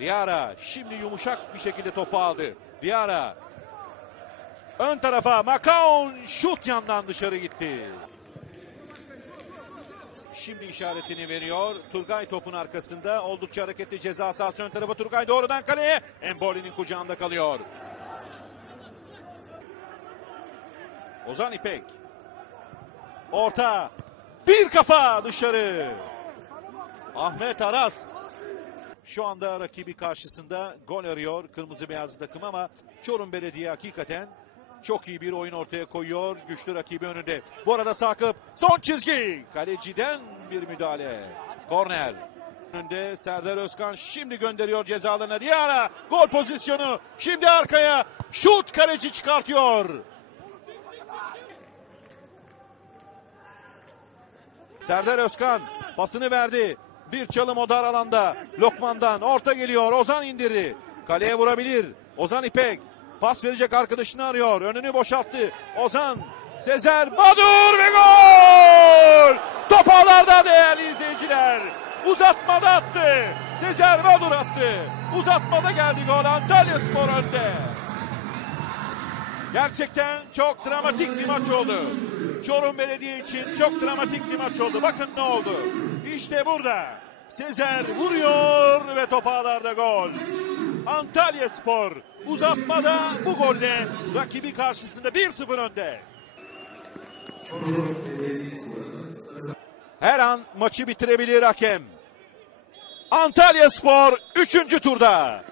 Diara şimdi yumuşak bir şekilde topu aldı. Diara ön tarafa Makaon şut yandan dışarı gitti. Şimdi işaretini veriyor. Turgay topun arkasında. Oldukça hareketli ceza sahası ön tarafa Turgay doğrudan kaleye. Emboli'nin kucağında kalıyor. Ozan İpek. Orta. Bir kafa dışarı. Ahmet Aras. Şu anda rakibi karşısında gol arıyor kırmızı beyazlı takım ama Çorum Belediye hakikaten çok iyi bir oyun ortaya koyuyor. Güçlü rakibi önünde. Bu arada Sakıp son çizgi. Kaleciden bir müdahale. Korner. Önünde Serdar Özkan şimdi gönderiyor cezalarına. Diara gol pozisyonu. Şimdi arkaya şut kaleci çıkartıyor. Serdar Özkan pasını verdi. Bir çalım o dar alanda. Lokman'dan orta geliyor. Ozan indirdi. Kaleye vurabilir. Ozan İpek. Pas verecek arkadaşını arıyor. Önünü boşalttı. Ozan. Sezer Badur ve gol! Top ağlarda değerli izleyiciler. Uzatmada attı. Sezer Badur attı. Uzatmada geldi gol Antalya Spor önde. Gerçekten çok dramatik bir maç oldu. Çorum Belediye için çok dramatik bir maç oldu. Bakın ne oldu. İşte burada. Sezer vuruyor ve top ağlarda gol. Antalya Spor uzatmada bu golle rakibi karşısında 1-0 önde. Her an maçı bitirebilir hakem. Antalya Spor 3. turda.